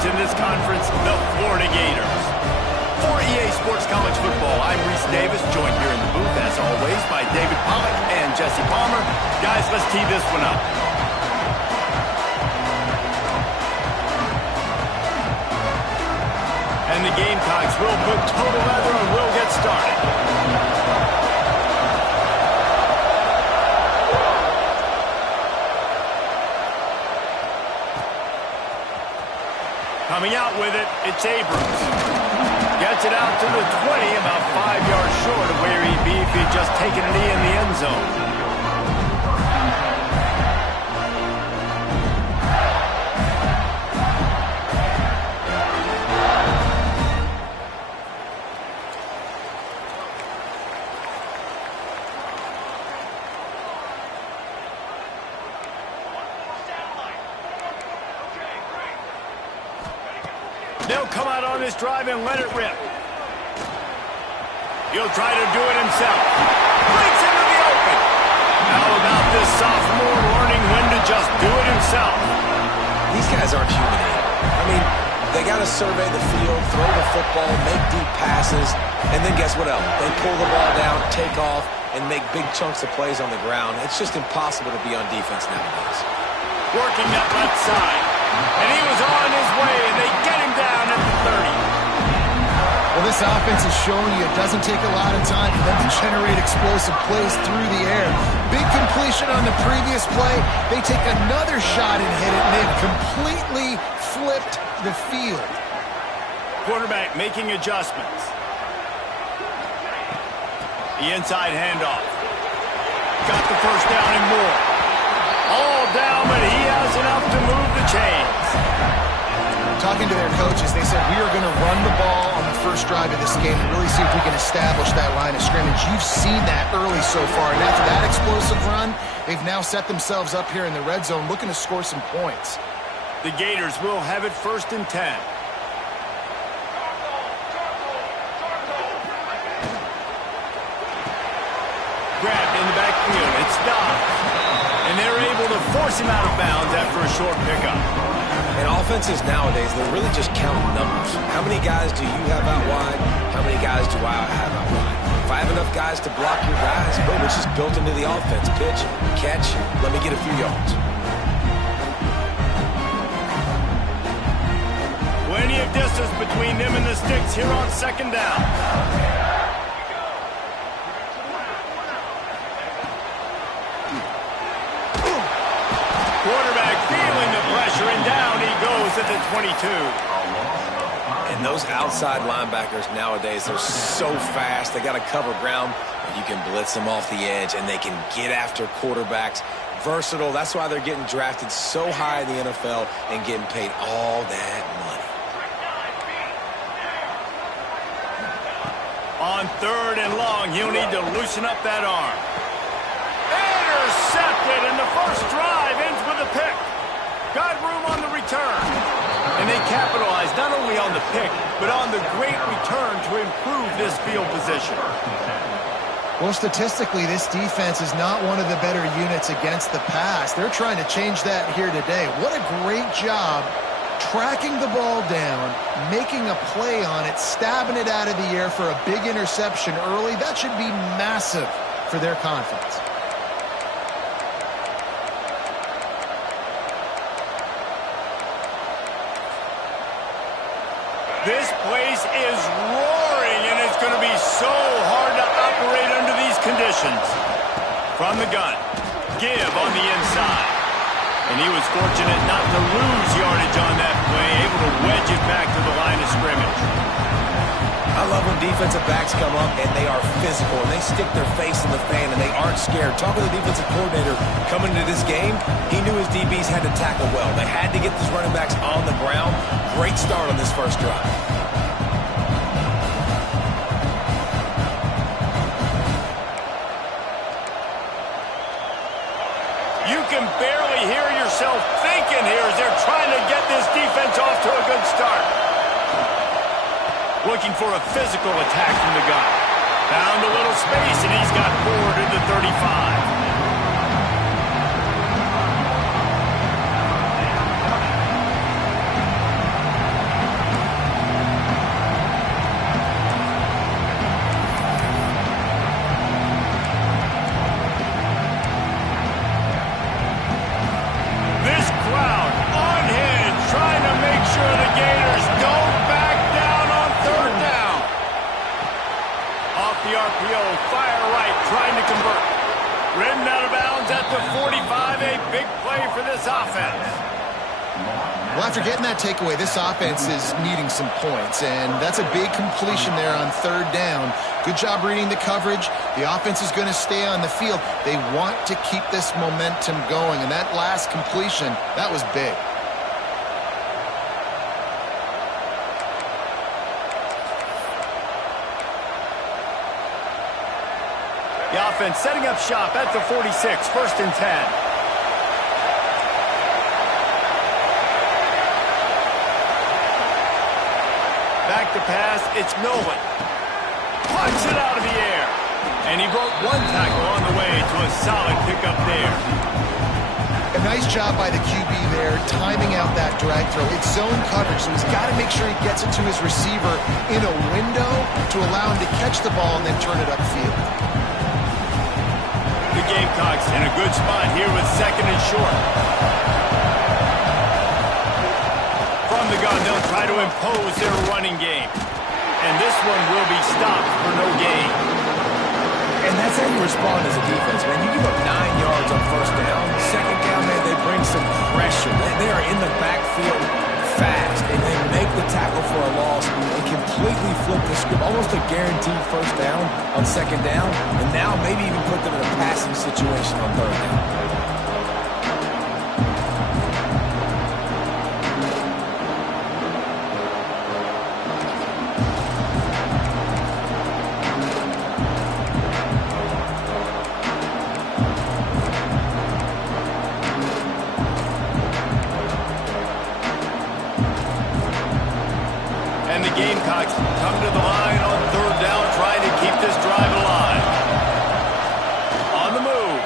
teams in this conference, the Florida Gators. For EA Sports College Football, I'm Reese Davis, joined here in the booth, as always, by David Pollack and Jesse Palmer. Guys, let's tee this one up. And the Gamecocks will put total leather and will get started. Coming out with it, it's Abrams. Gets it out to the 20, about 5 yards short of where he'd be if he'd just taken a knee in the end zone. They'll come out on this drive and let it rip. He'll try to do it himself. Breaks into the open. How about this sophomore learning when to just do it himself? These guys aren't human. I mean, they got to survey the field, throw the football, make deep passes, and then guess what else? They pull the ball down, take off, and make big chunks of plays on the ground. It's just impossible to be on defense nowadays. Working that left side. And he was on his way, and they get him down at the 30. Well, this offense is showing you it doesn't take a lot of time for them to generate explosive plays through the air. Big completion on the previous play. They take another shot and hit it, and they've completely flipped the field. Quarterback making adjustments. The inside handoff. Got the first down and more. All down, but he has enough to move the chains. Talking to their coaches, they said, we are going to run the ball on the first drive of this game and really see if we can establish that line of scrimmage. You've seen that early so far, and after that explosive run, they've now set themselves up here in the red zone looking to score some points. The Gators will have it 1st and 10. Grabbed in the backfield. It's Dobbs. And they're able to force him out of bounds after a short pickup. And offenses nowadays, they're really just counting numbers. How many guys do you have out wide? How many guys do I have out wide? If I have enough guys to block your guys, boom, it's just built into the offense. Pitch, catch, let me get a few yards. Plenty of distance between them and the sticks here on 2nd down. Quarterback feeling the pressure, and down he goes at the 22. And those outside linebackers nowadays, they're so fast. They got to cover ground. You can blitz them off the edge, and they can get after quarterbacks. Versatile. That's why they're getting drafted so high in the NFL and getting paid all that money. On 3rd and long, he'll need to loosen up that arm. Intercepted, and the first drive ends with a pick. Got room on the return. And they capitalized not only on the pick, but on the great return to improve this field position. Well, statistically, this defense is not one of the better units against the pass. They're trying to change that here today. What a great job tracking the ball down, making a play on it, stabbing it out of the air for a big interception early. That should be massive for their confidence. This place is roaring, and it's going to be so hard to operate under these conditions. From the gun, Give on the inside. And he was fortunate not to lose yardage on that play, able to wedge it back to the line of scrimmage. I love when defensive backs come up and they are physical and they stick their face in the fan and they aren't scared. Talking to the defensive coordinator coming into this game, he knew his DBs had to tackle well. They had to get these running backs on the ground. Great start on this first drive. You can barely hear yourself thinking here as they're trying to get this defense off to a good start. Looking for a physical attack from the gun. Found a little space, and he's got forward to the 35. the 45, a big play for this offense. Well, after getting that takeaway, this offense is needing some points, and that's a big completion there on third down. Good job reading the coverage. The offense is going to stay on the field. They want to keep this momentum going, and that last completion, that was big. The offense setting up shop at the 46, 1st and 10. Back to pass, it's Nolan. Punch it out of the air. And he broke one tackle on the way to a solid pickup there. A nice job by the QB there, timing out that drag throw. It's zone coverage, so he's got to make sure he gets it to his receiver in a window to allow him to catch the ball and then turn it upfield. The Gamecocks in a good spot here with 2nd and short. From the gun, they'll try to impose their running game. And this one will be stopped for no gain. And that's how you respond as a defense, man. You give up 9 yards on 1st down. 2nd down, man, they bring some pressure. They are in the backfield fast, and they make the tackle for a loss and completely flip the script. Almost a guaranteed 1st down on 2nd down, and now maybe even put them in a passing situation on 3rd down. And the Gamecocks come to the line on 3rd down, trying to keep this drive alive. On the move.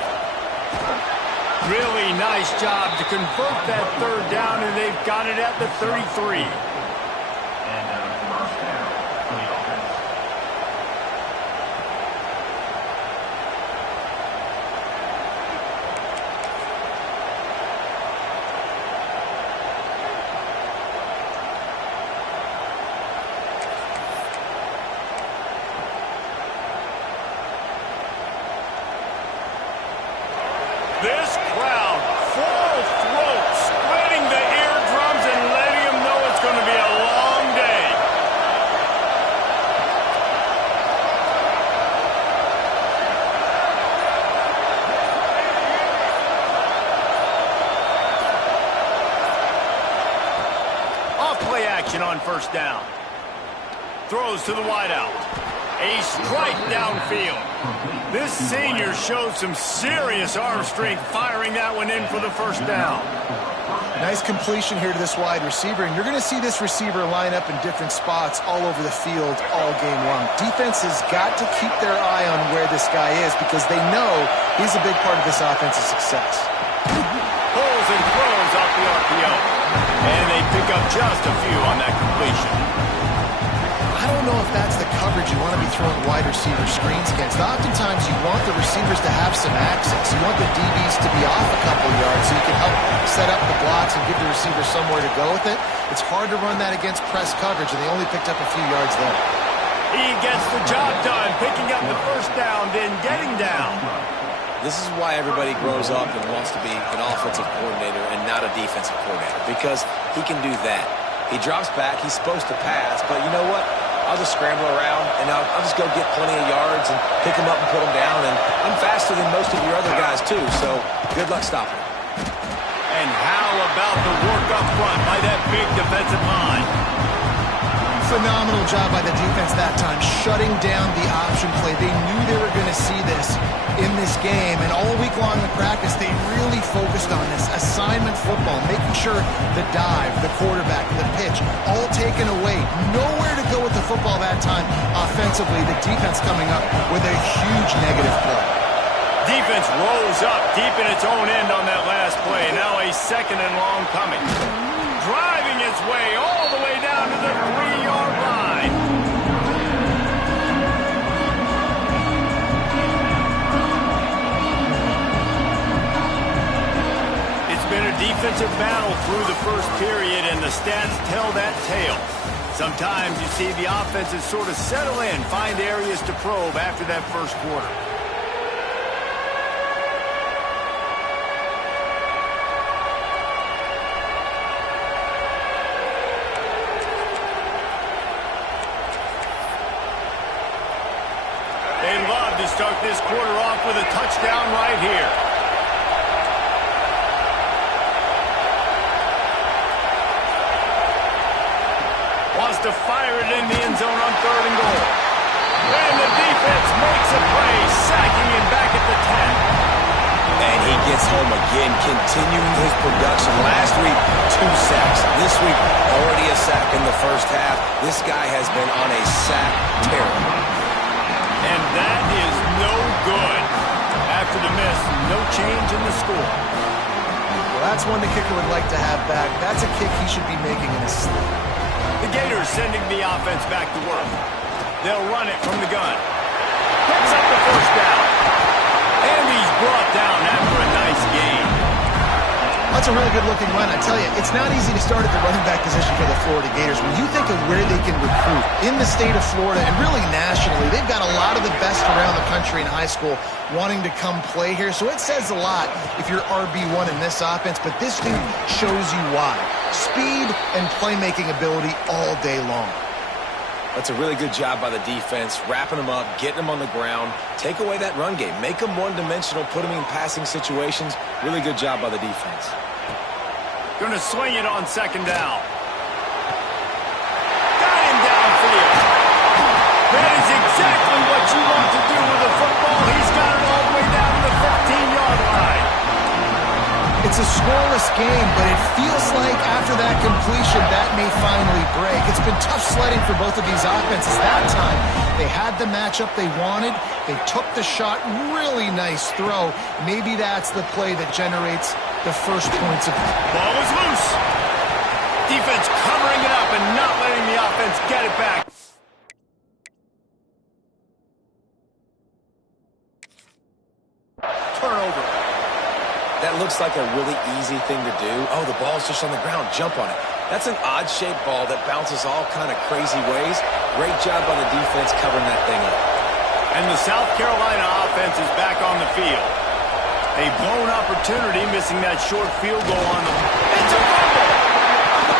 Really nice job to convert that 3rd down, and they've got it at the 33. This crowd, full throat, splitting the eardrums and letting them know it's going to be a long day. Off play action on 1st down. Throws to the wideout. A strike downfield. This senior showed some serious arm strength firing that one in for the 1st down. Nice completion here to this wide receiver, and you're going to see this receiver line up in different spots all over the field all game long. Defense has got to keep their eye on where this guy is because they know he's a big part of this offense's success. Pulls and throws off the RPO. And they pick up just a few on that completion. I don't know if that's the coverage you want to be throwing wide receiver screens against. Oftentimes, you want the receivers to have some access. You want the DBs to be off a couple yards so you can help set up the blocks and give the receiver somewhere to go with it. It's hard to run that against press coverage, and they only picked up a few yards there. He gets the job done, picking up the 1st down, then getting down. This is why everybody grows up and wants to be an offensive coordinator and not a defensive coordinator, because he can do that. He drops back, he's supposed to pass, but you know what? I'll just scramble around, and I'll just go get plenty of yards and pick them up and put them down. And I'm faster than most of your other guys, too, so good luck stopping. And how about the work up front by that big defensive line? Phenomenal job by the defense that time, shutting down the option play. They knew they were going to see this in this game, and all week long in practice, they really focused on this assignment football, making sure the dive, the quarterback, the pitch, all taken away. Nowhere to go with the football that time offensively. The defense coming up with a huge negative play. Defense rose up deep in its own end on that last play. Now a 2nd and long coming. Driving its way all the way down to the 3-yard line. It's been a defensive battle through the 1st period, and the stats tell that tale. Sometimes you see the offenses sort of settle in, find areas to probe after that 1st quarter. They love to start this quarter off with a touchdown right here. Wants to fire it in the end zone on 3rd and goal. And the defense makes a play, sacking him back at the 10. And he gets home again, continuing his production. Last week, 2 sacks. This week, already a sack in the first half. This guy has been on a sack tear. And that is no good. After the miss, no change in the score. Well, that's one the kicker would like to have back. That's a kick he should be making in his sleep. The Gators sending the offense back to work. They'll run it from the gun. Picks up the first down. And he's brought down after a nice gain. That's a really good-looking run. I tell you, it's not easy to start at the running back position for the Florida Gators. When you think of where they can recruit in the state of Florida and really nationally, they've got a lot of the best around the country in high school wanting to come play here. So it says a lot if you're RB1 in this offense, but this dude shows you why. Speed and playmaking ability all day long. That's a really good job by the defense, wrapping them up, getting them on the ground, take away that run game, make them one-dimensional, put them in passing situations. Really good job by the defense. Going to swing it on 2nd down. Got him downfield. That is exactly what you want to do with a football. He's got it all the way down to the 15-yard line. It's a scoreless game, but it feels like after that completion, that may finally break. It's been tough sledding for both of these offenses that time. They had the matchup they wanted. They took the shot. Really nice throw. Maybe that's the play that generates the first points of... Ball is loose. Defense covering it up and not letting the offense get it back. Turnover. That looks like a really easy thing to do. Oh, the ball's just on the ground. Jump on it. That's an odd-shaped ball that bounces all kind of crazy ways. Great job by the defense covering that thing up. And the South Carolina offense is back on the field. A blown opportunity, missing that short field goal on them. It's a fumble!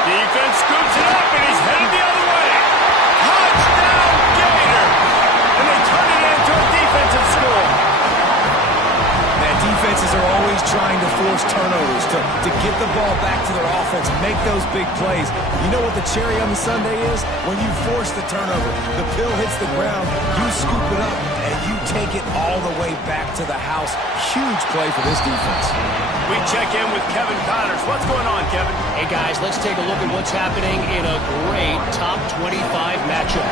Defense scoops it up, and he's headed the other way. Touchdown, Gator! And they turn it into a defensive score. Defenses are always trying to force turnovers to get the ball back to their offense, make those big plays. You know what the cherry on the sundae is? When you force the turnover, the pill hits the ground, you scoop it up, and you take it all the way back to the house. Huge play for this defense. We check in with Kevin Connors. What's going on, Kevin? Hey, guys, let's take a look at what's happening in a great top 25 matchup.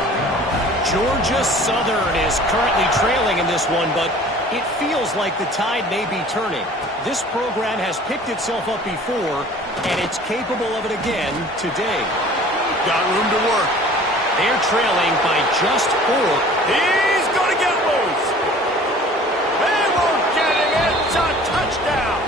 Georgia Southern is currently trailing in this one, but it feels like the tide may be turning. This program has picked itself up before, and it's capable of it again today. Got room to work. They're trailing by just 4. He's going to get loose. They won't get him. It's a touchdown.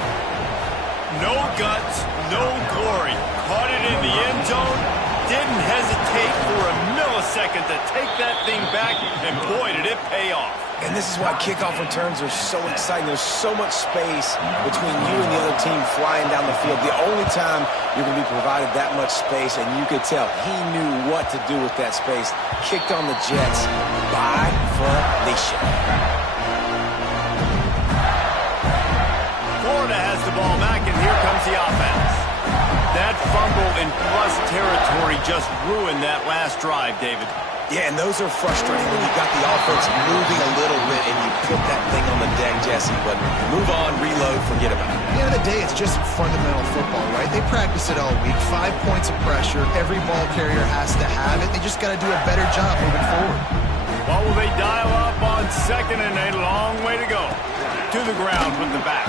No guts, no glory. Caught it in the end zone. Didn't hesitate for a millisecond to take that thing back, and boy, did it pay off. And this is why kickoff returns are so exciting. There's so much space between you and the other team flying down the field. The only time you're going to be provided that much space, and you could tell he knew what to do with that space. Kicked on the Jets by Felicia. Florida has the ball back, and here comes the offense. That fumble in plus territory just ruined that last drive, David. Yeah, and those are frustrating when you got the offense moving a little bit and you put that thing on the deck, Jesse. But move on, reload, forget about it. At the end of the day, it's just fundamental football, right? They practice it all week. 5 points of pressure. Every ball carrier has to have it. They just got to do a better job moving forward. What will they dial up on 2nd and a long way to go? To the ground with the back.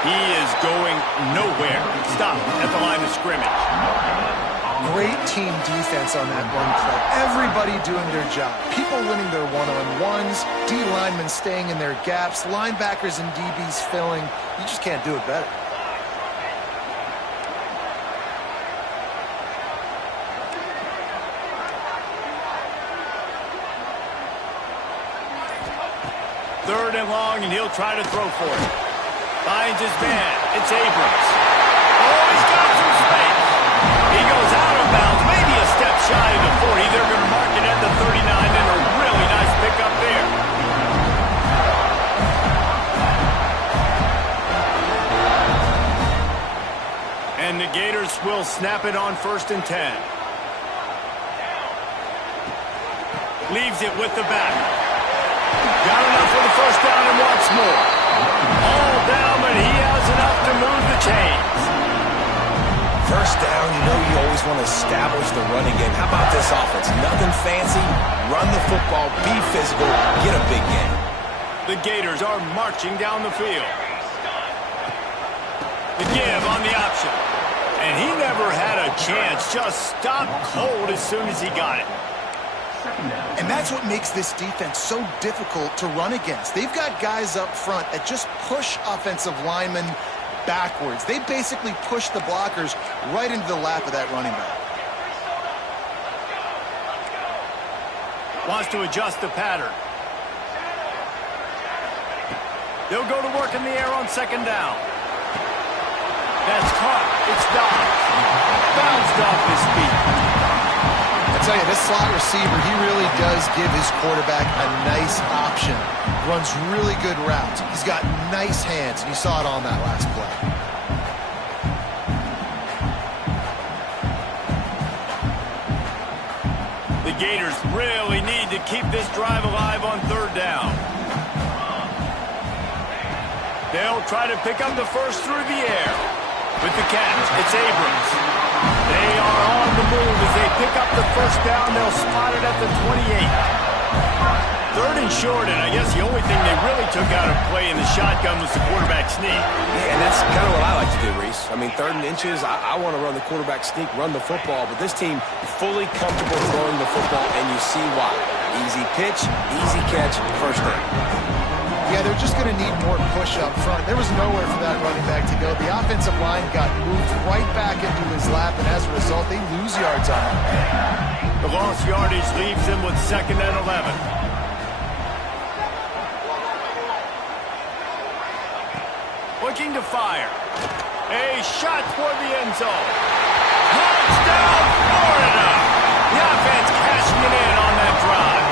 He is going nowhere. Stop at the line of scrimmage. Great team defense on that run play. Everybody doing their job. People winning their one-on-ones. D linemen staying in their gaps. Linebackers and DBs filling. You just can't do it better. Third and long, and he'll try to throw for it. Finds his man. It's Abrams. Oh, he's got some space. He goes out of bounds, maybe a step shy of the 40. They're going to mark it at the 39, and a really nice pickup there. snap it on 1st and 10. Leaves it with the back. Got enough for the 1st down and wants more. All down, but he has enough to move the chains. 1st down, you know you always want to establish the running game. How about this offense? Nothing fancy. Run the football, be physical, get a big gain. The Gators are marching down the field. The give on the option. And he never had a chance. Just stopped cold as soon as he got it. And that's what makes this defense so difficult to run against. They've got guys up front that just push offensive linemen backwards. They basically push the blockers right into the lap of that running back. Wants to adjust the pattern. They'll go to work in the air on 2nd down. That's caught. It's dodged. Bounced off his feet. I tell you, this slot receiver, he really does give his quarterback a nice option. Runs really good routes. He's got nice hands, and you saw it on that last play. The Gators really need to keep this drive alive on 3rd down. They'll try to pick up the 1st through the air. With the catch, it's Abrams. They are on the move as they pick up the 1st down. They'll spot it at the 28. 3rd and short, and I guess the only thing they really took out of play in the shotgun was the quarterback sneak. Yeah, and that's kind of what I like to do, Reese. I mean, 3rd and inches, I want to run the quarterback sneak, run the football, but this team fully comfortable throwing the football, and you see why. Easy pitch, easy catch, 1st down. Yeah, they're just going to need more push up front. There was nowhere for that running back to go. The offensive line got moved right back into his lap, and as a result, they lose yards on it. The lost yardage leaves them with 2nd and 11. Looking to fire. A shot toward the end zone. Touchdown, Florida! The offense cashing it in on that drive.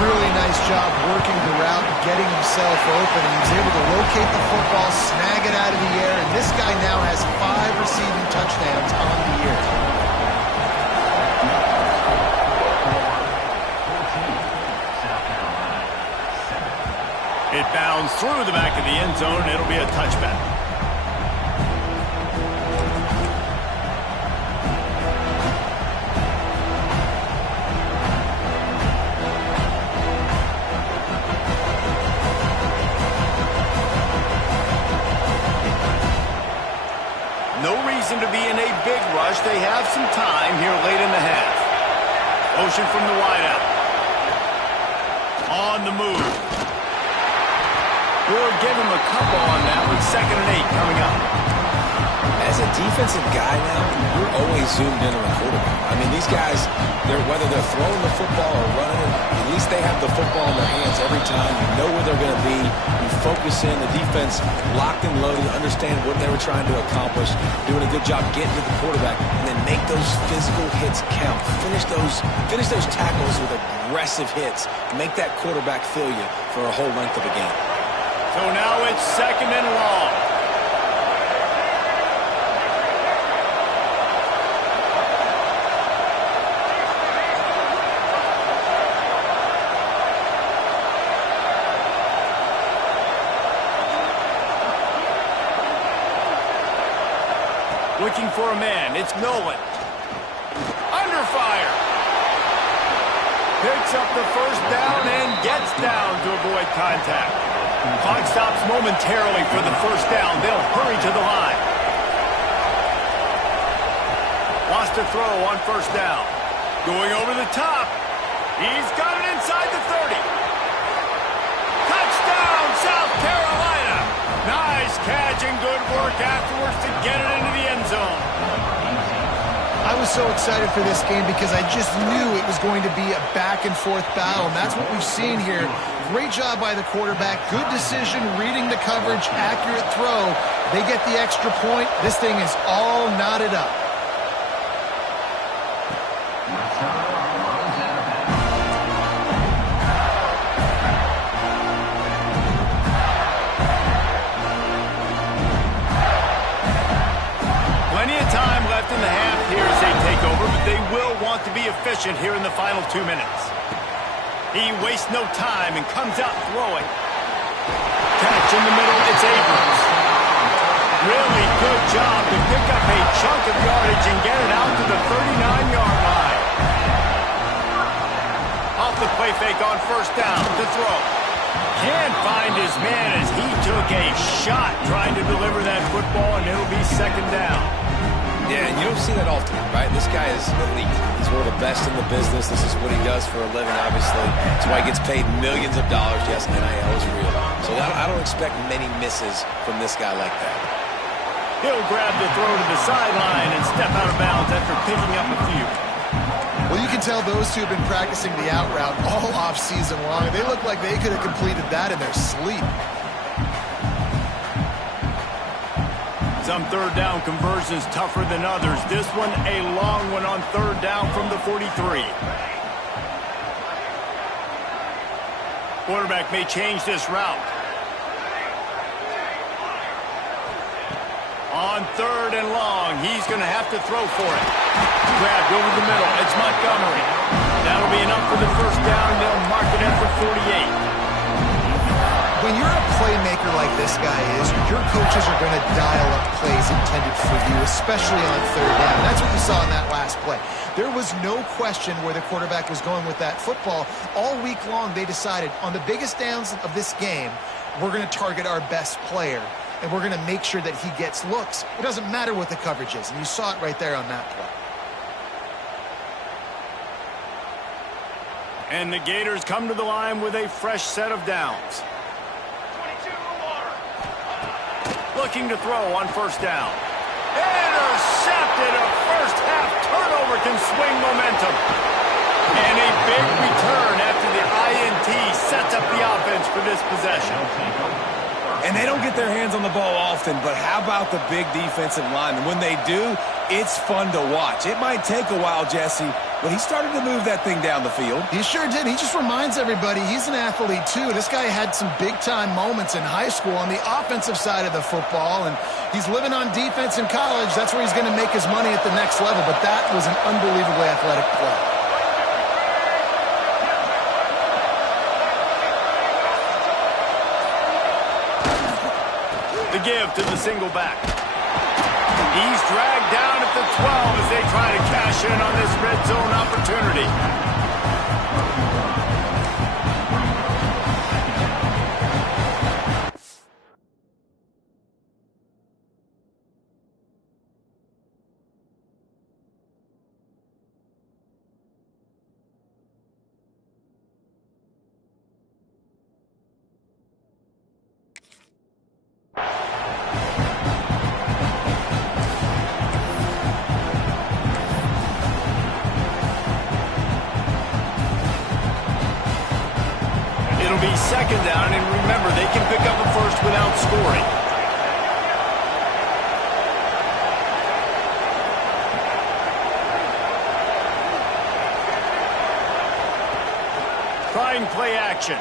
Really nice job working the route, getting himself open, and he was able to locate the football, snag it out of the air, and this guy now has 5 receiving touchdowns on the year. It bounds through the back of the end zone, and it'll be a touchback. No reason to be in a big rush. They have some time here late in the half. Motion from the wideout. On the move. We'll give him a couple on that with 2nd and 8 coming up. As a defensive guy now, you're always zoomed in on the quarterback. I mean, these guys, whether they're throwing the football or running it, at least they have the football in their hands every time. You know where they're going to be. You focus in. The defense locked and loaded, understand what they were trying to accomplish, doing a good job getting to the quarterback, and then make those physical hits count. Finish those tackles with aggressive hits. Make that quarterback feel you for a whole length of a game. So now it's 2nd and long. Looking for a man. It's Nolan. Under fire. Picks up the 1st down and gets down to avoid contact. Clock stops momentarily for the 1st down. They'll hurry to the line. Wants to throw on 1st down. Going over the top. He's got it inside the 30. Touchdown, South Carolina. Nice catch and good work afterwards to get it into the end zone. I was so excited for this game because I just knew it was going to be a back-and-forth battle, and that's what we've seen here. Great job by the quarterback, good decision, reading the coverage, accurate throw. They get the extra point. This thing is all knotted up. Plenty of they will want to be efficient here in the final 2 minutes. He wastes no time and comes out throwing. Catch in the middle, it's Abrams. Really good job to pick up a chunk of yardage and get it out to the 39-yard line. Off the play fake on first down to throw. Can't find his man as he took a shot trying to deliver that football, and it'll be second down. Yeah, and you don't see that often, right? This guy is elite. He's one of the best in the business. This is what he does for a living, obviously. That's why he gets paid millions of dollars. Yes, NIL is real. So I don't expect many misses from this guy like that. He'll grab the throw to the sideline and step out of bounds after picking up a few. Well, you can tell those two have been practicing the out route all off-season long. They look like they could have completed that in their sleep. Some third down conversions tougher than others. This one a long one on third down from the 43. Quarterback may change this route. On third and long, he's going to have to throw for it. Grabbed over the middle. It's Montgomery. That'll be enough for the first down. They'll mark it at the 48. When you're a playmaker like this guy is, your coaches are going to dial up plays intended for you, especially on third down. That's what you saw in that last play. There was no question where the quarterback was going with that football. All week long, they decided on the biggest downs of this game, we're going to target our best player, and we're going to make sure that he gets looks. It doesn't matter what the coverage is, and you saw it right there on that play. And the Gators come to the line with a fresh set of downs. Looking to throw on first down. Intercepted. A first half turnover can swing momentum. And a big return after the INT sets up the offense for this possession. And they don't get their hands on the ball often, but how about the big defensive line? And when they do, it's fun to watch. It might take a while, Jesse, but he started to move that thing down the field. He sure did. He just reminds everybody he's an athlete, too. This guy had some big-time moments in high school on the offensive side of the football, and he's living on defense in college. That's where he's going to make his money at the next level, but that was an unbelievably athletic play. The give to the single back. He's dragged down at the 12 as they try to cash in on this red zone opportunity. It'll be second down, and remember, they can pick up a first without scoring. Trying play action.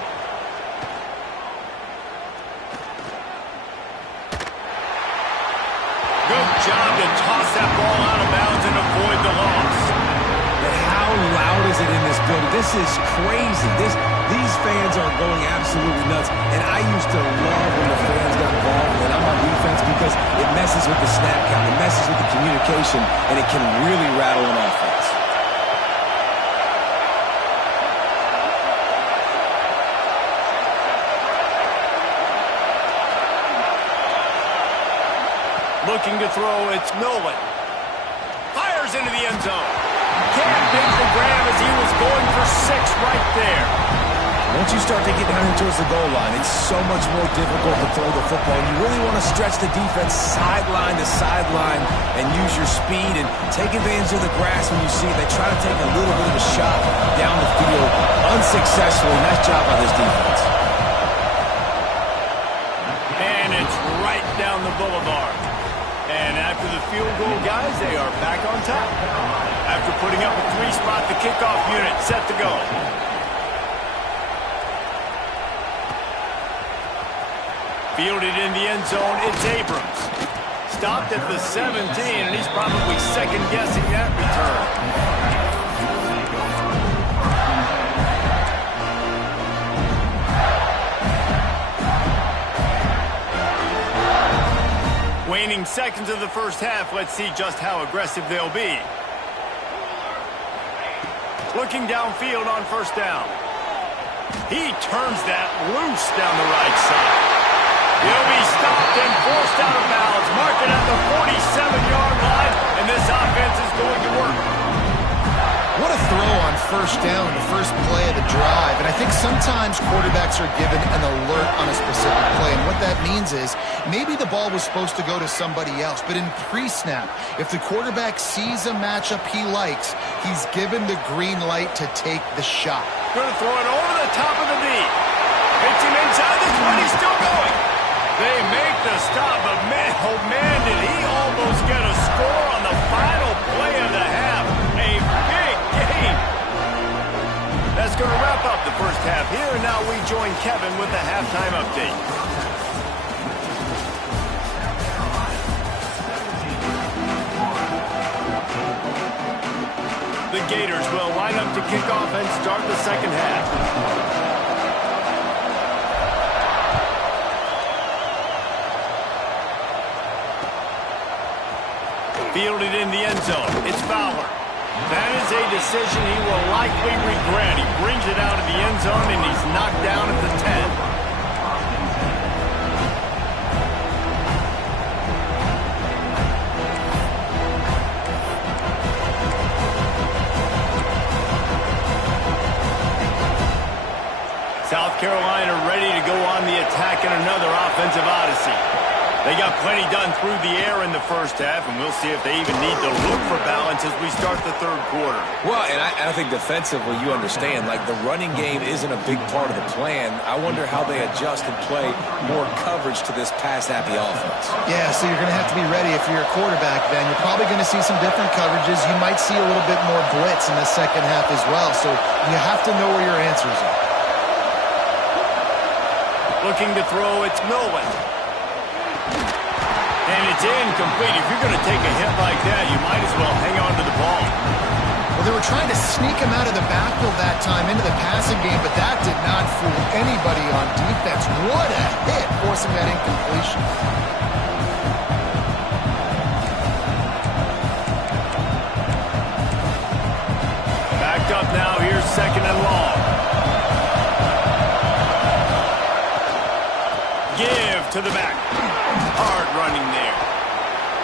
Good job to toss that ball out of bounds and avoid the loss. But how loud is it in this building? This is crazy. These fans are going absolutely nuts. And I used to love when the fans got involved when I'm on defense because it messes with the snap count, it messes with the communication, and it can really rattle an offense. Looking to throw, it's Nolan. Fires into the end zone. Can't make the grab as he was going for 6 right there. Once you start to get down here towards the goal line, it's so much more difficult to throw the football. You really want to stretch the defense sideline to sideline and use your speed and take advantage of the grass when you see it. They try to take a little bit of a shot down the field unsuccessfully. Nice job by this defense. And it's right down the boulevard. And after the field goal, guys, they are back on top. After putting up a 3-spot, the kickoff unit set to go. Fielded in the end zone, it's Abrams. Stopped at the 17, and he's probably second-guessing that return. seconds of the first half. Let's see just how aggressive they'll be. Looking downfield on first down. He turns that loose down the right side. He'll be stopped and forced out of bounds. Mark it at the 47-yard line, and this offense is going to work. What a throw on first down, the first play of the drive. And I think sometimes quarterbacks are given an alert on a specific play. And what that means is maybe the ball was supposed to go to somebody else. But in pre-snap, if the quarterback sees a matchup he likes, he's given the green light to take the shot. Going to throw it over the top of the knee. Hits him inside the 20, still going. They make the stop, but man, oh man, did he almost get a score on the final play of the half. A big game. That's going to wrap up the first half here, and now we join Kevin with the halftime update. The Gators will line up to kick off and start the second half. Fielded in the end zone. It's Fowler. That is a decision he will likely regret. He brings it out of the end zone, and he's knocked down at the 10. South Carolina ready to go on the attack in another offensive odyssey. They got plenty done through the air in the first half, and we'll see if they even need to look for balance as we start the third quarter. Well, and I think defensively, you understand, like the running game isn't a big part of the plan. I wonder how they adjust and play more coverage to this pass-happy offense. Yeah, so you're going to have to be ready if you're a quarterback, then. You're probably going to see some different coverages. You might see a little bit more blitz in the second half as well, so you have to know where your answers are. Looking to throw, it's Milwin. And it's incomplete. If you're going to take a hit like that, you might as well hang on to the ball. Well, they were trying to sneak him out of the backfield that time into the passing game, but that did not fool anybody on defense. What a hit, forcing that incompletion. Backed up now. Here's second and long. Give to the back. Hard running there.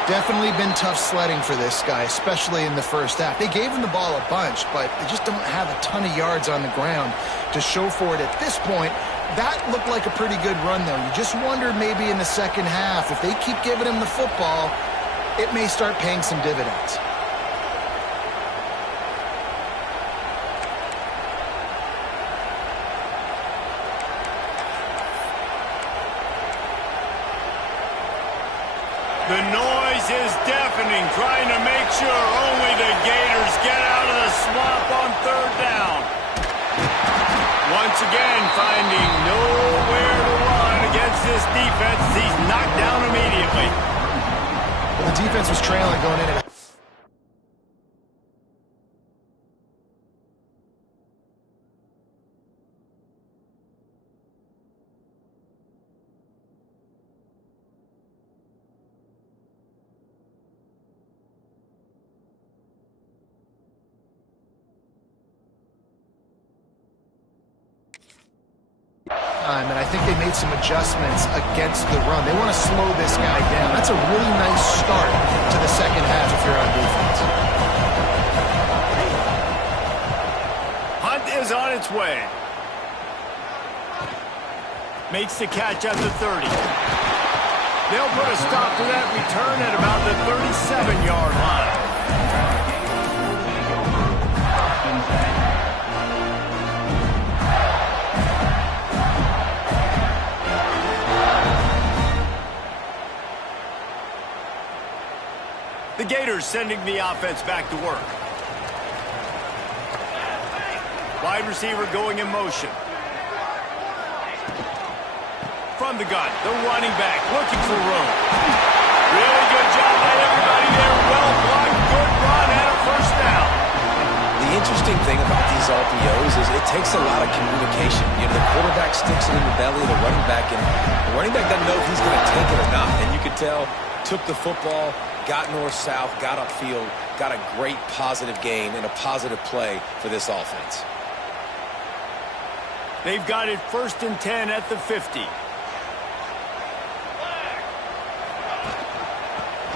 Definitely been tough sledding for this guy, especially in the first half. They gave him the ball a bunch, but they just don't have a ton of yards on the ground to show for it at this point. That looked like a pretty good run, though. You just wonder maybe in the second half, if they keep giving him the football, it may start paying some dividends. The noise is deafening, trying to make sure only the Gators get out of the swamp on third down. Once again, finding nowhere to run against this defense. He's knocked down immediately. Well, the defense was trailing going in at time, and I think they made some adjustments against the run. They want to slow this guy down. That's a really nice start to the second half if you're on defense. Hunt is on its way. Makes the catch at the 30. They'll put a stop to that return at about the 37-yard line. The Gators sending the offense back to work. Wide receiver going in motion. From the gun, the running back looking for room. Really good job by everybody there. Well blocked, good run, and a first down. The interesting thing about these RPOs is it takes a lot of communication. You know, the quarterback sticks it in the belly of the running back, and the running back doesn't know if he's going to take it or not. And you could tell took the football, got north-south, got upfield, got a great positive gain and a positive play for this offense. They've got it 1st and 10 at the 50.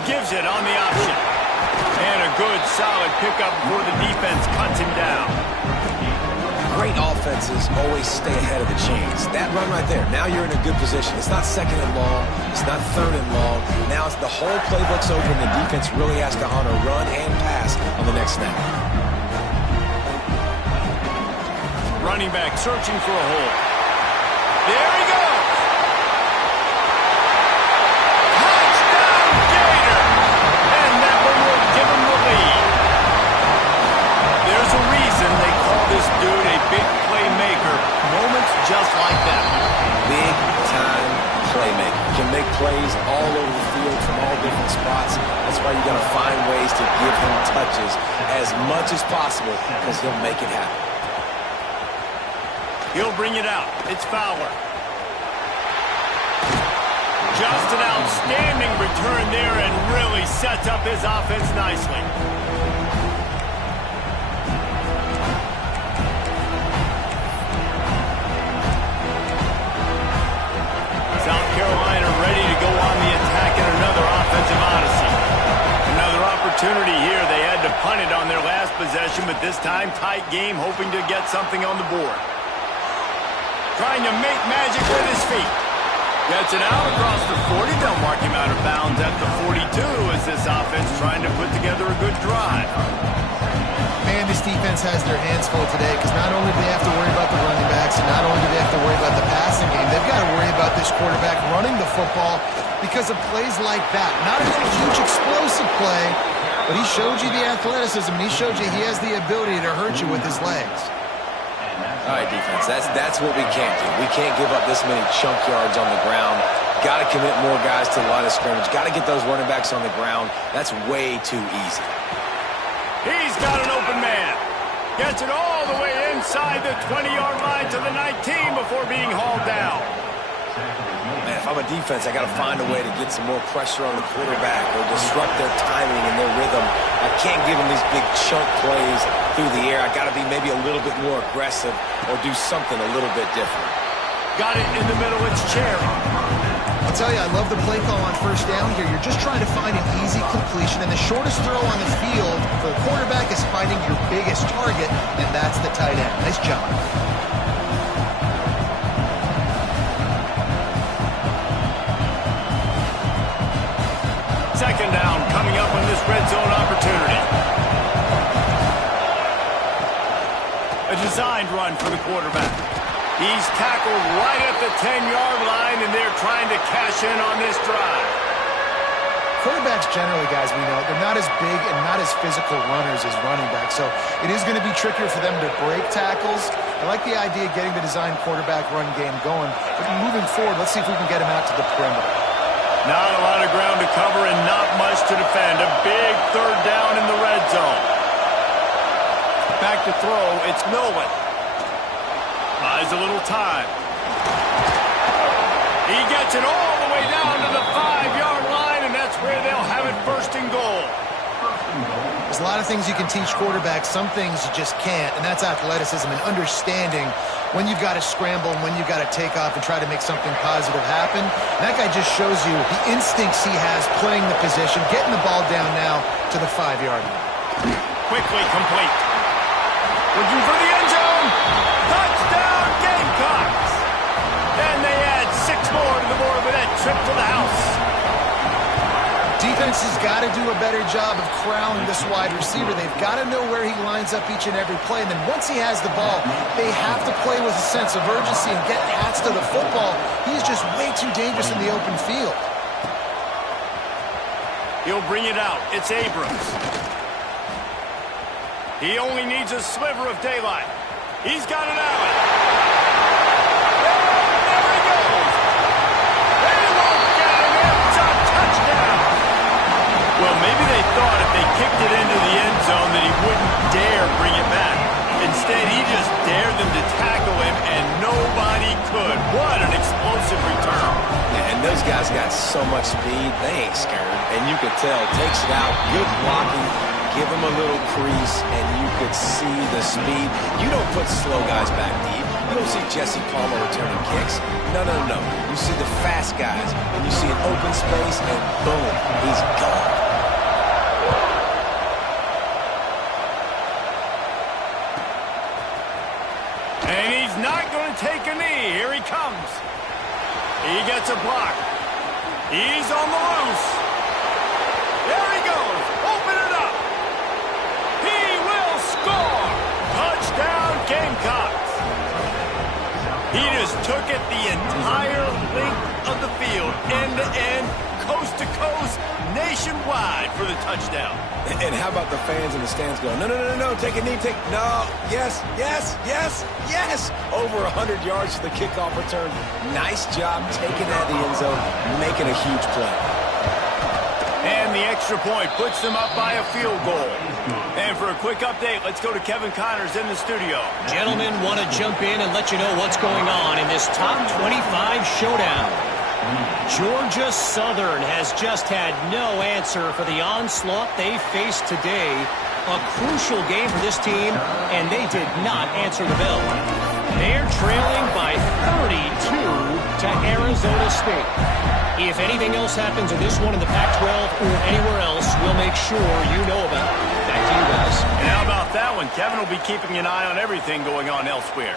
Gives it on the option. And a good, solid pickup before the defense cuts him down. Great offenses always stay ahead of the chains. That run right there, now you're in a good position. It's not 2nd and long. It's not 3rd and long. Now it's the whole playbook's open. The defense really has to honor run and pass on the next snap. Running back searching for a hole. There he goes. Touchdown, Gator. And that one will give him the lead. There's a reason they call this dude a big playmaker. Moments just like that. Big-time playmaker. Can make plays all over the field from all different spots. That's why you got to find ways to give him touches as much as possible because he'll make it happen. He'll bring it out. It's Fowler. Just an outstanding return there and really sets up his offense nicely. South Carolina ready to go on the attack in another offensive odyssey. Another opportunity here. They had to punt it on their last possession, but this time tight game, hoping to get something on the board. Trying to make magic with his feet. Gets it out across the 40. They'll mark him out of bounds at the 42 as this offense trying to put together a good drive. Man, this defense has their hands full today because not only do they have to worry about the running backs and not only do they have to worry about the passing game, they've got to worry about this quarterback running the football because of plays like that. Not a huge explosive play, but he showed you the athleticism and he showed you he has the ability to hurt you with his legs. All right, defense, that's what we can't do. We can't give up this many chunk yards on the ground. Got to commit more guys to the line of scrimmage. Got to get those running backs on the ground. That's way too easy. He's got an open man. Gets it all the way inside the 20-yard line to the 19 before being hauled down. Man, if I'm a defense, I got to find a way to get some more pressure on the quarterback or disrupt their timing and their rhythm. I can't give them these big chunk plays through the air. I got to be maybe a little bit more aggressive or do something a little bit different. Got it in the middle. It's Cherry. I'll tell you, I love the play call on 1st down here. You're just trying to find an easy completion, and the shortest throw on the field for the quarterback is finding your biggest target, and that's the tight end. Nice job. 2nd down coming up on this red zone opportunity. A designed run for the quarterback. He's tackled right at the 10-yard line, and they're trying to cash in on this drive. Quarterbacks generally, guys, we know, they're not as big and not as physical runners as running backs, so it is going to be trickier for them to break tackles. I like the idea of getting the designed quarterback run game going, but moving forward, let's see if we can get him out to the perimeter. Not a lot of ground to cover and not much to defend. A big 3rd down in the red zone. Back to throw, it's Milwin. Buys a little time. He gets it all the way down to the 5-yard line, and that's where they'll have it 1st and goal. There's a lot of things you can teach quarterbacks. Some things you just can't, and that's athleticism and understanding when you've got to scramble and when you've got to take off and try to make something positive happen. And that guy just shows you the instincts he has playing the position, getting the ball down now to the 5-yard line. Quickly complete. Looking for the end zone. Touchdown, Gamecocks. And they add 6 more to the board with that trip to the house. Defense has got to do a better job of corralling this wide receiver. They've got to know where he lines up each and every play. And then once he has the ball, they have to play with a sense of urgency and get hats to the football. He's just way too dangerous in the open field. He'll bring it out. It's Abrams. He only needs a sliver of daylight. He's got it out. There he goes. They won't get him. It's a touchdown. Well, maybe they thought if they kicked it into the end zone that he wouldn't dare bring it back. Instead, he just dared them to tackle him, and nobody could. What an explosive return. And And those guys got so much speed, they ain't scared. And you could tell, takes it out, good blocking, give him a little crease, and you could see the speed. You don't put slow guys back deep. You don't see Jesse Palmer returning kicks. No, no, no. You see the fast guys, and you see an open space, and boom, he's gone. And he's not going to take a knee. Here he comes. He gets a block. He's on the loose. There he goes. Open it up. He will score. Touchdown, Gamecocks. He just took it the entire length of the field, end to end, coast to coast, nationwide for the touchdown. And how about the fans in the stands going, no, no, no, no, take a knee, no, yes, yes, yes, yes. Over 100 yards to the kickoff return. Nice job taking that to the end zone, making a huge play. And the extra point puts them up by a field goal. And for a quick update, let's go to Kevin Connors in the studio. Gentlemen, want to jump in and let you know what's going on in this top 25 showdown. Georgia Southern has just had no answer for the onslaught they faced today. A crucial game for this team, and they did not answer the bell. They're trailing by 32 to Arizona State. If anything else happens in this one in the Pac-12 or anywhere else, we'll make sure you know about it. Back to you guys. And how about that one? Kevin will be keeping an eye on everything going on elsewhere.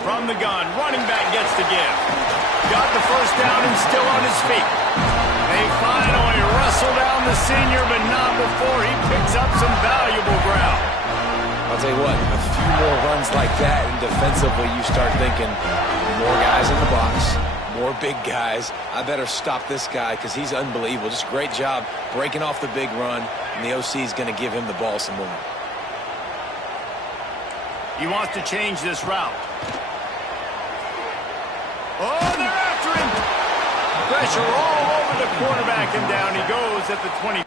From the gun, running back gets the give. Got the first down and still on his feet. They finally wrestle down the senior, but not before he picks up some valuable ground. I'll tell you what, a few more runs like that, and defensively you start thinking, more guys in the box, more big guys. I better stop this guy because he's unbelievable. Just a great job breaking off the big run, and the OC is going to give him the ball some more. He wants to change this route. Oh, they're after him. Pressure all over the quarterback, and down he goes at the 20.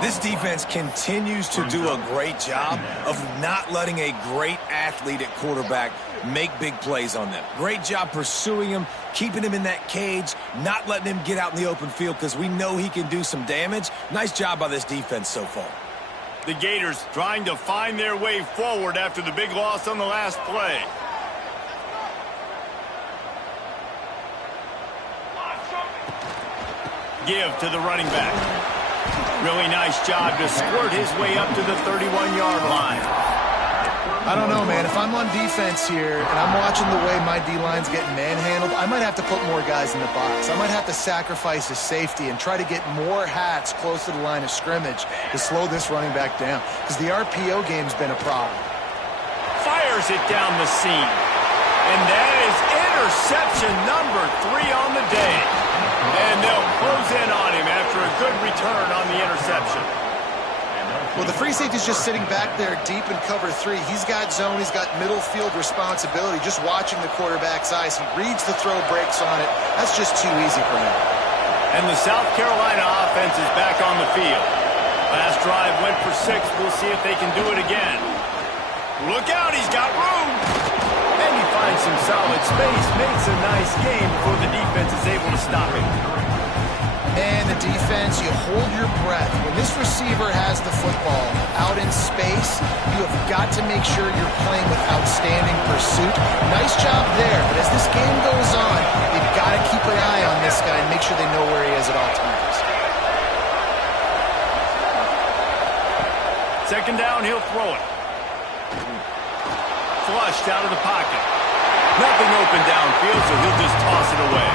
This defense continues to do a great job of not letting a great athlete at quarterback make big plays on them. Great job pursuing him, keeping him in that cage, not letting him get out in the open field because we know he can do some damage. Nice job by this defense so far. The Gators trying to find their way forward after the big loss on the last play. Give to the running back. Really nice job to squirt his way up to the 31-yard line. I don't know, man. If I'm on defense here and I'm watching the way my D-line's getting manhandled, I might have to put more guys in the box. I might have to sacrifice his safety and try to get more hats close to the line of scrimmage to slow this running back down because the RPO game's been a problem. Fires it down the seam. And that is interception number 3 on the day. And they'll close in on him after a good return on the interception. Well, the free safety's just sitting back there deep in cover 3. He's got zone. He's got middle field responsibility. Just watching the quarterback's eyes. He reads the throw, breaks on it. That's just too easy for him. And the South Carolina offense is back on the field. Last drive went for 6. We'll see if they can do it again. Look out, he's got room. And he finds some solid space, makes a nice game before the defense is able to stop him. And the defense, you hold your breath. When this receiver has the football out in space, you have got to make sure you're playing with outstanding pursuit. Nice job there, but as this game goes on, they've got to keep an eye on this guy and make sure they know where he is at all times. Second down, he'll throw it. Flushed out of the pocket. Nothing open downfield, so he'll just toss it away.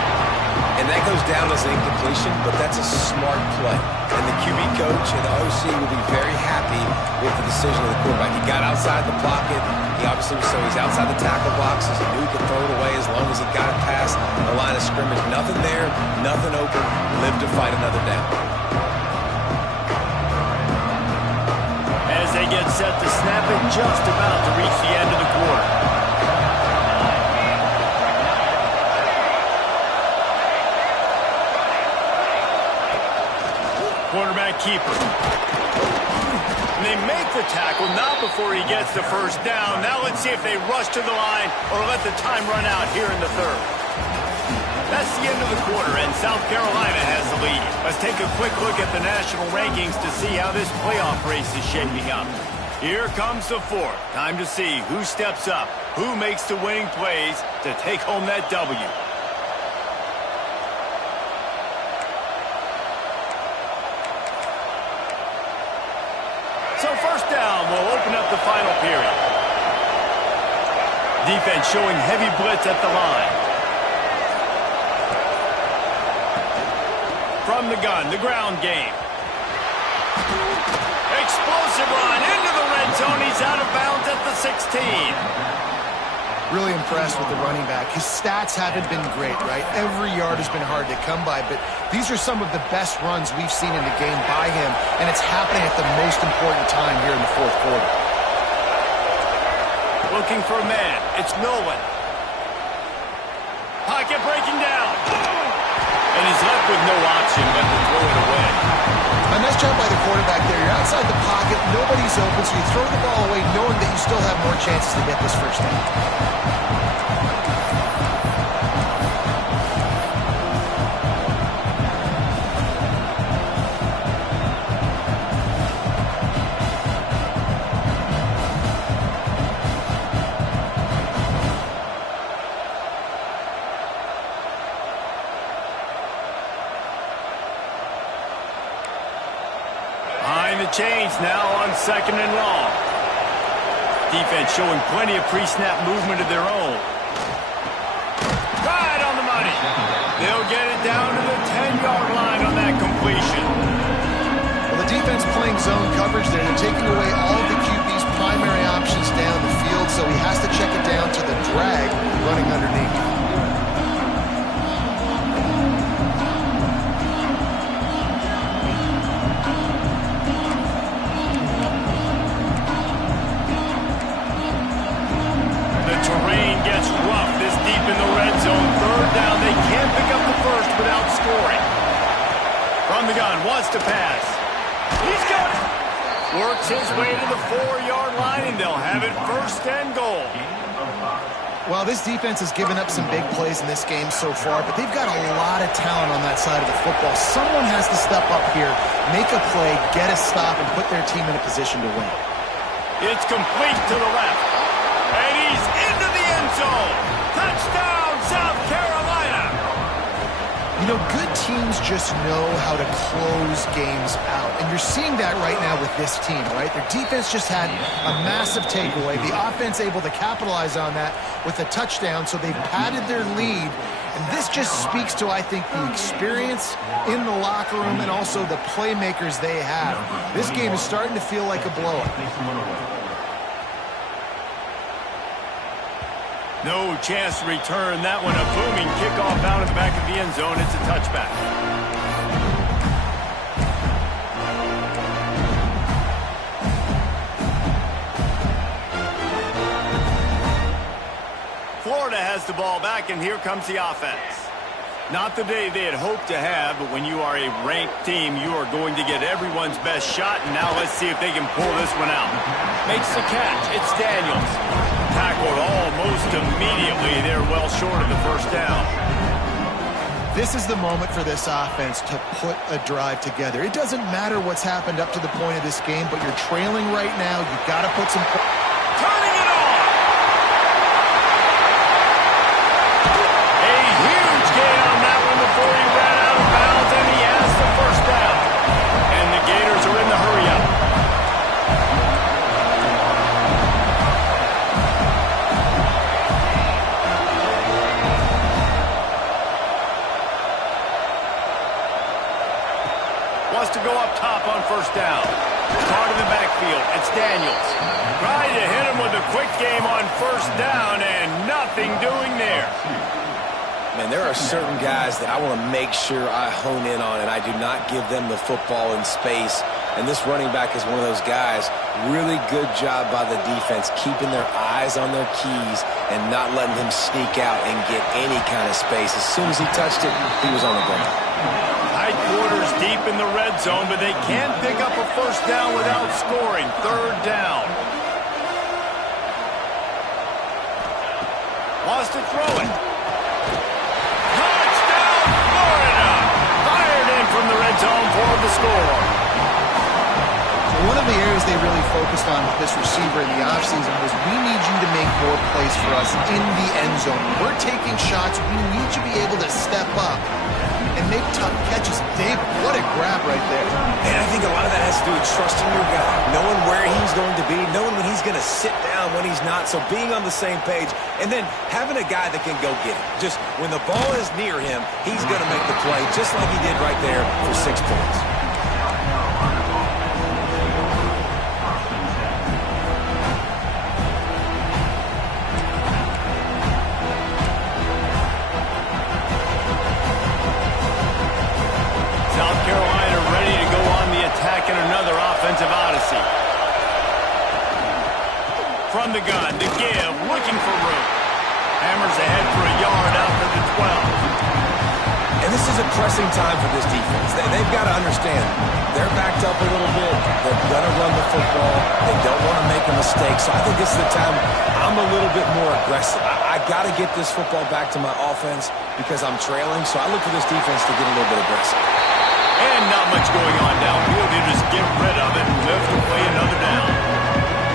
And And that goes down as an incompletion, but that's a smart play. And the QB coach and the OC will be very happy with the decision of the quarterback. He got outside the pocket. He obviously was so he's outside the tackle boxes. He knew he could throw it away as long as he got it past the line of scrimmage. Nothing there, nothing open. Live to fight another down. As they get set to snap it, just about to reach the end of the quarter. Quarterback keeper. And they make the tackle, not before he gets the first down. Now let's see if they rush to the line or let the time run out here in the third. That's the end of the quarter, and South Carolina has the lead. Let's take a quick look at the national rankings to see how this playoff race is shaping up. Here comes the fourth. Time to see who steps up, who makes the winning plays to take home that W. So first down will open up the final period. Defense showing heavy blitz at the line. From the gun, the ground game. Explosive run into the red zone. He's out of bounds at the 16. Really impressed with the running back. His stats haven't been great, right? Every yard has been hard to come by, but these are some of the best runs we've seen in the game by him, and it's happening at the most important time here in the fourth quarter. Looking for a man. It's Nolan. Pocket breaking down. And he's left with no option but to throw it away. A nice job by the quarterback there. You're outside the pocket, nobody's open, so you throw the ball away knowing that you still have more chances to get this first down. Change now on second and long. Defense showing plenty of pre-snap movement of their own. Right on the money. They'll get it down to the 10-yard line on that completion. Well, the defense playing zone coverage there. They're taking away all of the QB's primary options down the field, so he has to check it down to the drag running underneath. From the gun, wants to pass. He's got it. Works his way to the 4-yard line, and they'll have it first and goal. Well, this defense has given up some big plays in this game so far, but they've got a lot of talent on that side of the football. Someone has to step up here, make a play, get a stop, and put their team in a position to win. It's complete to the left. And he's into the end zone. Touchdown, South Carolina. You know, good teams just know how to close games out. And you're seeing that right now with this team, right? Their defense just had a massive takeaway. The offense able to capitalize on that with a touchdown, so they've padded their lead. And this just speaks to, I think, the experience in the locker room and also the playmakers they have. This game is starting to feel like a blowout. No chance to return that one. A booming kickoff out of the back of the end zone. It's a touchback. Florida has the ball back, and here comes the offense. Not the day they had hoped to have, but when you are a ranked team, you are going to get everyone's best shot, and now let's see if they can pull this one out. Makes the catch. It's Daniels. Tackled almost immediately. They're well short of the first down. This is the moment for this offense to put a drive together. It doesn't matter what's happened up to the point of this game, but you're trailing right now. You've got to put some... Turning it on! A huge gain on that one before he ran out of bounds, and he has the first down. And the Gators are in the hurry-up. go up top on first down. Caught in the backfield. It's Daniels. Trying to hit him with a quick game on first down, and nothing doing there. Man, there are certain guys that I want to make sure I hone in on, and I do not give them the football in space. And this running back is one of those guys. Really good job by the defense, keeping their eyes on their keys and not letting him sneak out and get any kind of space. As soon as he touched it, he was on the ground. Tight quarters deep in the red zone, but they can't pick up a first down without scoring. Third down. Wants to throw it. Touchdown, Florida! Fired in from the red zone for the score. One of the areas they really focused on with this receiver in the offseason was we need you to make more plays for us in the end zone. We're taking shots. We need you to be able to step up and make tough catches. Dave, what a grab right there. And I think a lot of that has to do with trusting your guy, knowing where he's going to be, knowing when he's going to sit down, when he's not. So being on the same page, and then having a guy that can go get it. Just when the ball is near him, he's going to make the play, just like he did right there for 6 points. Offensive odyssey. From the gun, the give, looking for room. Hammers ahead for a yard out to the 12. And this is a pressing time for this defense. They've got to understand, they're backed up a little bit. They're going to run the football. They don't want to make a mistake. So I think this is the time I'm a little bit more aggressive. I got to get this football back to my offense because I'm trailing. So I look for this defense to get a little bit aggressive. And not much going on downfield. You just get rid of it and live to play another down.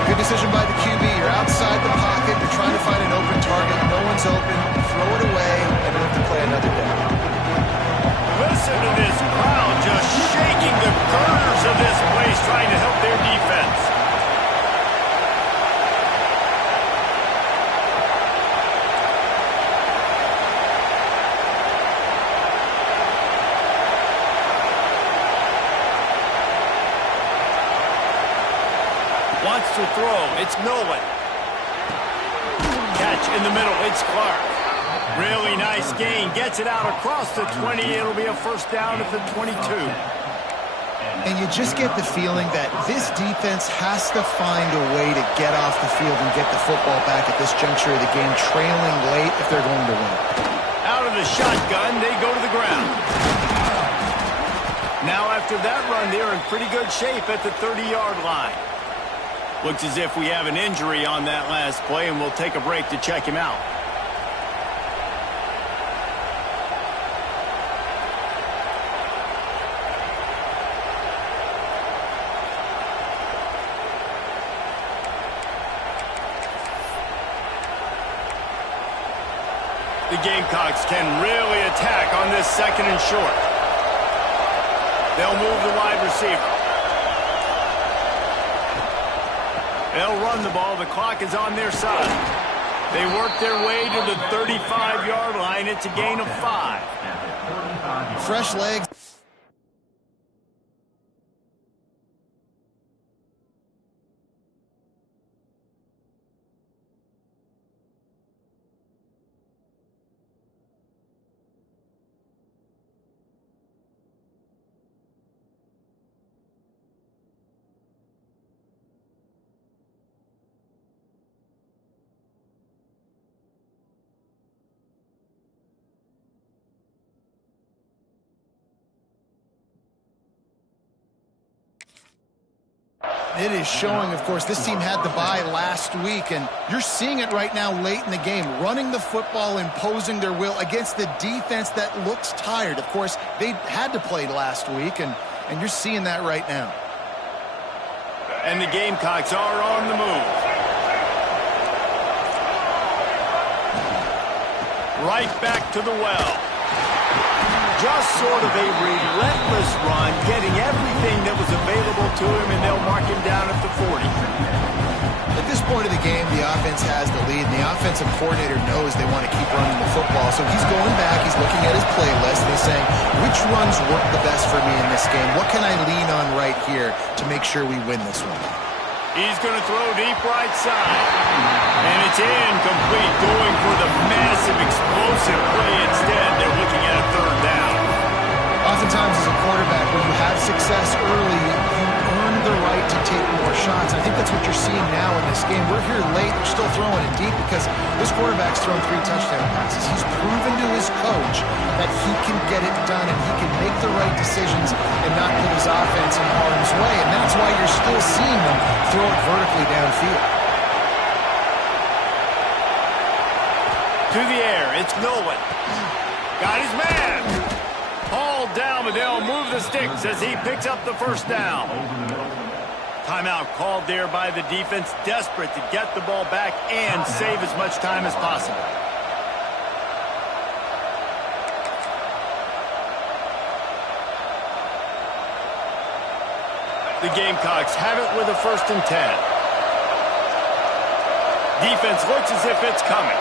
Good decision by the QB. You're outside the pocket. You're trying to find an open target. No one's open. Throw it away and live to play another down. Listen to this crowd just shaking the girders of this place trying to help their defense. Wants to throw. It's Nolan. Catch in the middle. It's Clark. Really nice gain. Gets it out across the 20. It'll be a first down at the 22. And you just get the feeling that this defense has to find a way to get off the field and get the football back at this juncture of the game, trailing late if they're going to win. Out of the shotgun, they go to the ground. Now after that run, they're in pretty good shape at the 30-yard line. Looks as if we have an injury on that last play, and we'll take a break to check him out. The Gamecocks can really attack on this second and short. They'll move the wide receiver. They'll run the ball. The clock is on their side. They work their way to the 35-yard line. It's a gain of 5. Fresh legs. It is showing, of course, this team had the bye last week, and you're seeing it right now late in the game, running the football, imposing their will against the defense that looks tired. Of course, they had to play last week, and you're seeing that right now. And the Gamecocks are on the move. Right back to the well. Just sort of a relentless run, getting everything that was available to him, and they'll mark him down at the 40. The this point of the game, the offense has the lead, and the offensive coordinator knows they want to keep running the football. So he's going back, he's looking at his playlist, and he's saying, which runs work the best for me in this game? What can I lean on right here to make sure we win this one? He's going to throw deep right side. And it's incomplete, going for the massive, explosive play instead. They're looking at a third down. Oftentimes as a quarterback, when you have success early, you earn the right to take more shots. I think that's what you're seeing now in this game. We're here late, they're still throwing it deep because this quarterback's thrown 3 touchdown passes. He's proven to his coach that he can get it done and he can make the right decisions and not put his offense in harm's way. And that's why you're still seeing them throw it vertically downfield. To the air, it's Nolan. Got his man. Hauled down, but they'll move the sticks as he picks up the first down. Timeout called there by the defense, desperate to get the ball back and save as much time as possible. The Gamecocks have it with a 1st and 10. Defense looks as if it's coming.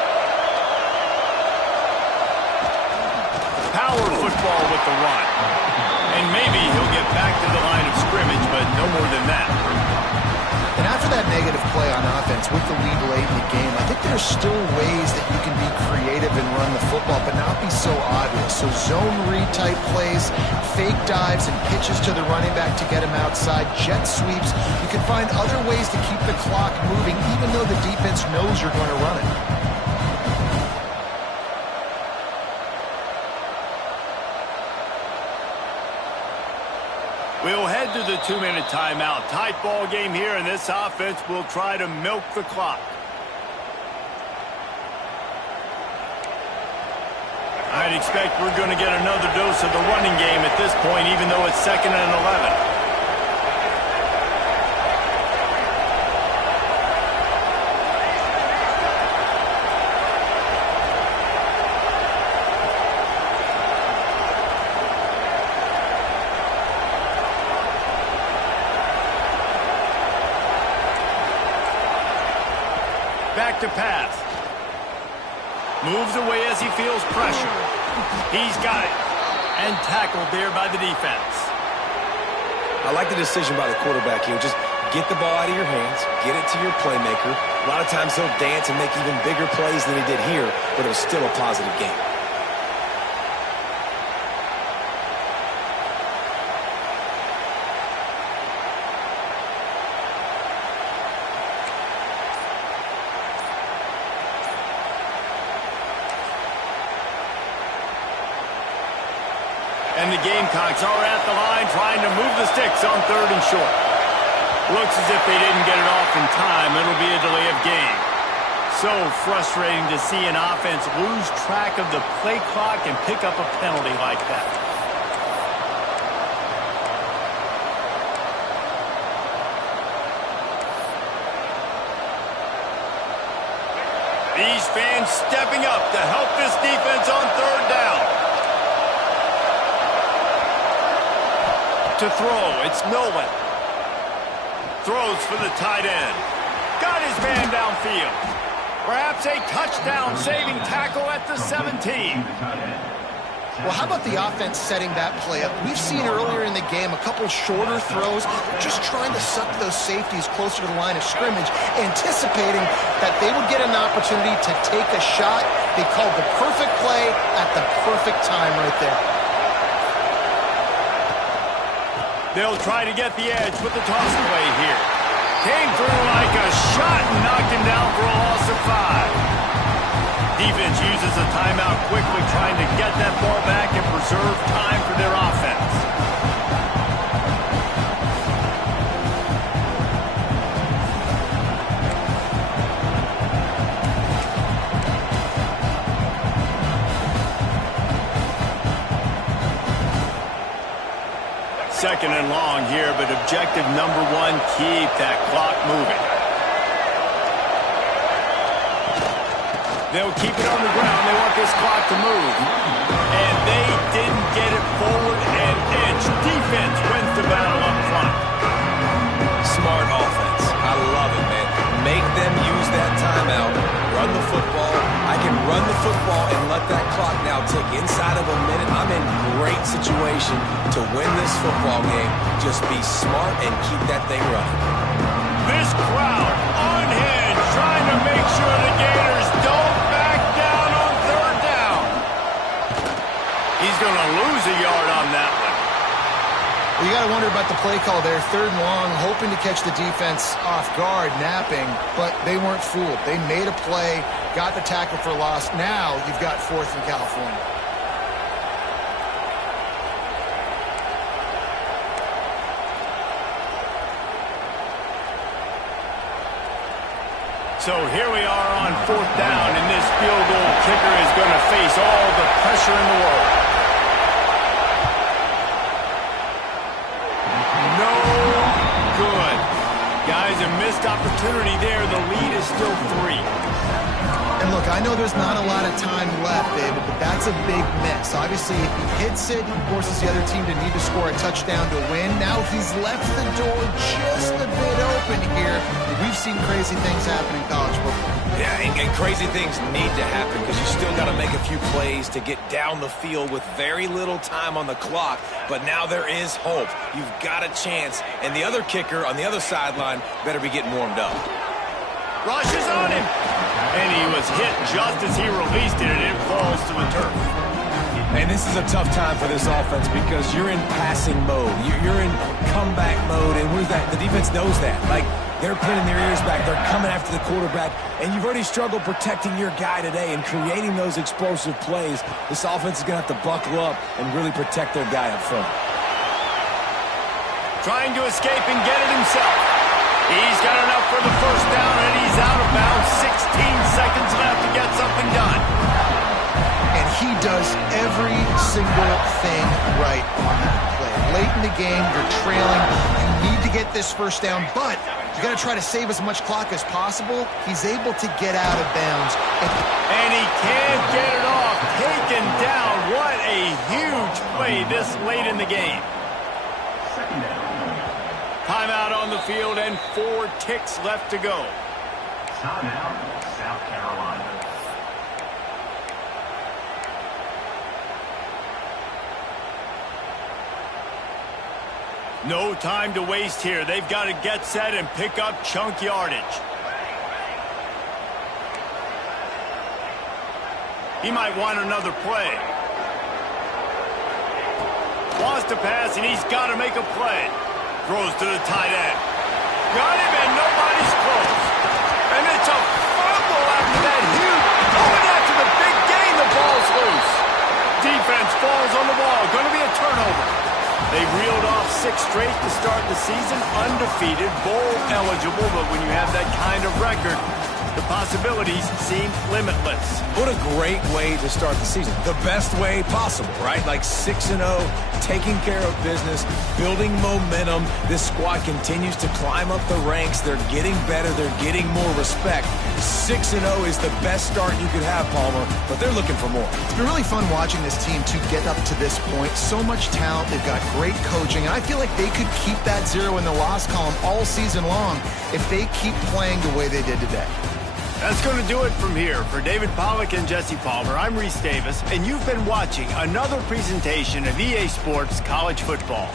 Power football with the run. And maybe he'll get back to the line of scrimmage, but no more than that. And after that negative play on offense with the lead late in the game, I think there's still ways that you can be creative and run the football, but not be so obvious. So zone read type plays, fake dives, and pitches to the running back to get him outside, jet sweeps. You can find other ways to keep the clock moving, even though the defense knows you're going to run it. We'll head to the 2-minute timeout. Tight ball game here, and this offense will try to milk the clock. I'd expect we're going to get another dose of the running game at this point, even though it's 2nd and 11. Back to pass. Moves away as he feels pressure. He's got it. And tackled there by the defense. I like the decision by the quarterback here. Just get the ball out of your hands, get it to your playmaker. A lot of times he'll dance and make even bigger plays than he did here, but it was still a positive game. And the Gamecocks are at the line trying to move the sticks on 3rd and short. Looks as if they didn't get it off in time. It'll be a delay of game. So frustrating to see an offense lose track of the play clock and pick up a penalty like that. These fans stepping up to help this defense on 3rd down. To throw, it's Nolan. Throws for the tight end. Got his man downfield. Perhaps a touchdown-saving tackle at the 17. Well, how about the offense setting that play up? We've seen earlier in the game a couple shorter throws, just trying to suck those safeties closer to the line of scrimmage, anticipating that they would get an opportunity to take a shot. They called the perfect play at the perfect time right there. They'll try to get the edge with the toss play here. Came through like a shot and knocked him down for a loss of 5. Defense uses a timeout quickly, trying to get that ball back and preserve time for their offense. Second and long here, but objective number 1, keep that clock moving. They'll keep it on the ground. They want this clock to move. And they didn't get it forward an inch. Defense wins the battle up front. Smart offense. I love it, man. Make them timeout, run the football. I can run the football and let that clock now tick inside of a minute. I'm in great situation to win this football game. Just be smart and keep that thing running. This crowd unhinged, trying to make sure the Gators don't back down on third down. He's going to lose a yard on that one. Well, you got to wonder about the play call there. Third and long, hoping to catch the defense off guard, napping, but they weren't fooled. They made a play, got the tackle for loss. Now you've got 4th and California. So here we are on 4th down, and this field goal kicker is going to face all the pressure in the world. No good. Guys, a missed opportunity there. The lead is still 3. And look, I know there's not a lot of time left, David, but that's a big miss. Obviously, if he hits it, he forces the other team to need to score a touchdown to win. Now he's left the door just a bit open here. We've seen crazy things happen in college football. Yeah, and crazy things need to happen because you still got to make a few plays to get down the field with very little time on the clock. But now there is hope. You've got a chance. And the other kicker on the other sideline better be getting warmed up. Rushes on him. And he was hit just as he released it, and it falls to the turf. And this is a tough time for this offense because you're in passing mode. You're in comeback mode, and where's that? The defense knows that. Like, they're pinning their ears back. They're coming after the quarterback, and you've already struggled protecting your guy today and creating those explosive plays. This offense is going to have to buckle up and really protect their guy up front. Trying to escape and get it himself. He's got enough for the first down, and he's out of bounds. 16 seconds left to get something done. And he does every single thing right on that play. Late in the game, you're trailing. You need to get this first down, but you got to try to save as much clock as possible. He's able to get out of bounds. And he can't get it off. Taken down. What a huge play this late in the game. Timeout on the field and 4 ticks left to go. Timeout, South Carolina. No time to waste here. They've got to get set and pick up chunk yardage. He might want another play. Wants to pass, and he's got to make a play. Throws to the tight end. Got him, and nobody's close. And it's a fumble after that huge. Going after the big gain, the ball's loose. Defense falls on the ball. Going to be a turnover. They reeled off 6 straight to start the season. Undefeated, bowl eligible, but when you have that kind of record, the possibilities seem limitless. What a great way to start the season. The best way possible, right? Like 6-0, taking care of business, building momentum. This squad continues to climb up the ranks. They're getting better. They're getting more respect. 6-0 is the best start you could have, Palmer, but they're looking for more. It's been really fun watching this team to get up to this point. So much talent. They've got great coaching, and I feel like they could keep that 0 in the loss column all season long if they keep playing the way they did today. That's going to do it from here. For David Pollack and Jesse Palmer, I'm Reese Davis, and you've been watching another presentation of EA Sports College Football.